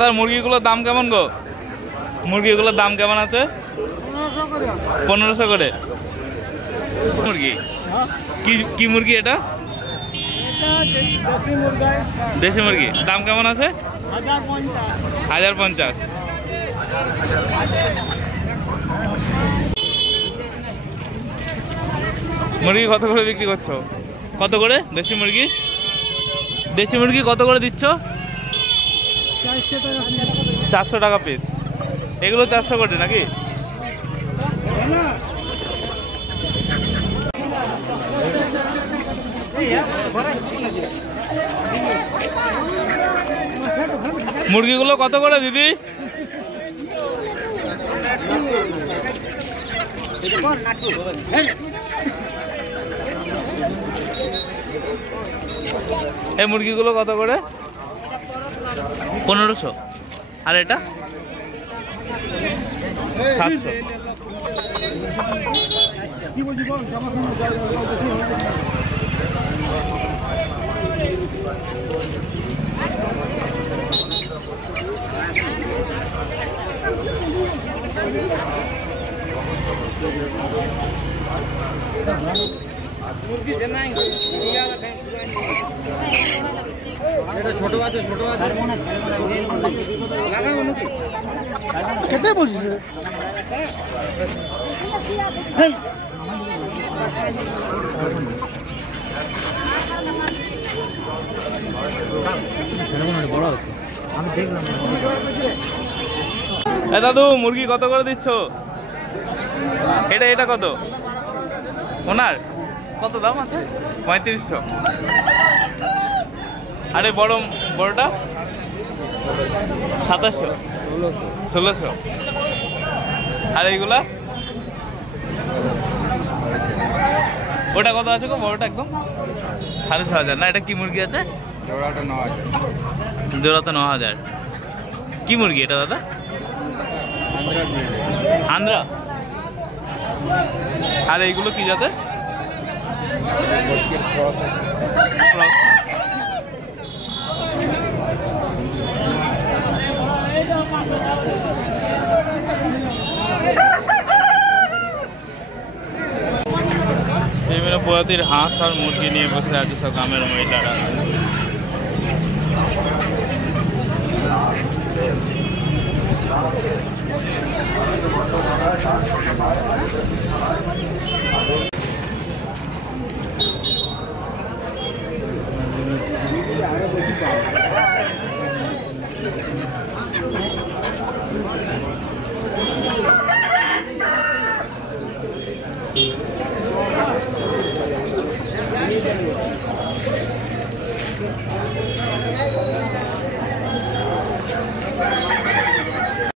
তার মুরগিগুলোর দাম কেমন গো? মুরগিগুলোর দাম কেমন আছে? 1500 করে মুরগি। কি মুরগি এটা? দেশি মুরগি। দাম কেমন আছে? 1050। মুরগি কত করে বিক্রি করছো? কত করে দেশি মুরগি? দেশি মুরগি কত করে দিচ্ছ? 400 টাকা পিস। এগুলো 400 করে নাকি? মুরগিগুলো কত করে দিদি? এই মুরগিগুলো কত করে? 1500। আর এটা 700। কেতে বলছিস? দাদু মুরগি কত করে দিচ্ছ? এটা কত? ওনার কত দাম আছে? 3500। আরে বড়টা 2700, 1600। আর এইগুলা ওটা কত আছে গো? বড়টা একদম 6500। না এটা কি মুরগি আছে? জোড়াটা 9000। জোড়াতে 9000। কি মুরগি এটা দাদা? আন্ধ্রা। আর এইগুলো কি জাতের? বিভিন্ন প্রজাতির হাঁস আর মুরগি নিয়ে বসে আছে সব গ্রামের মহিলারা।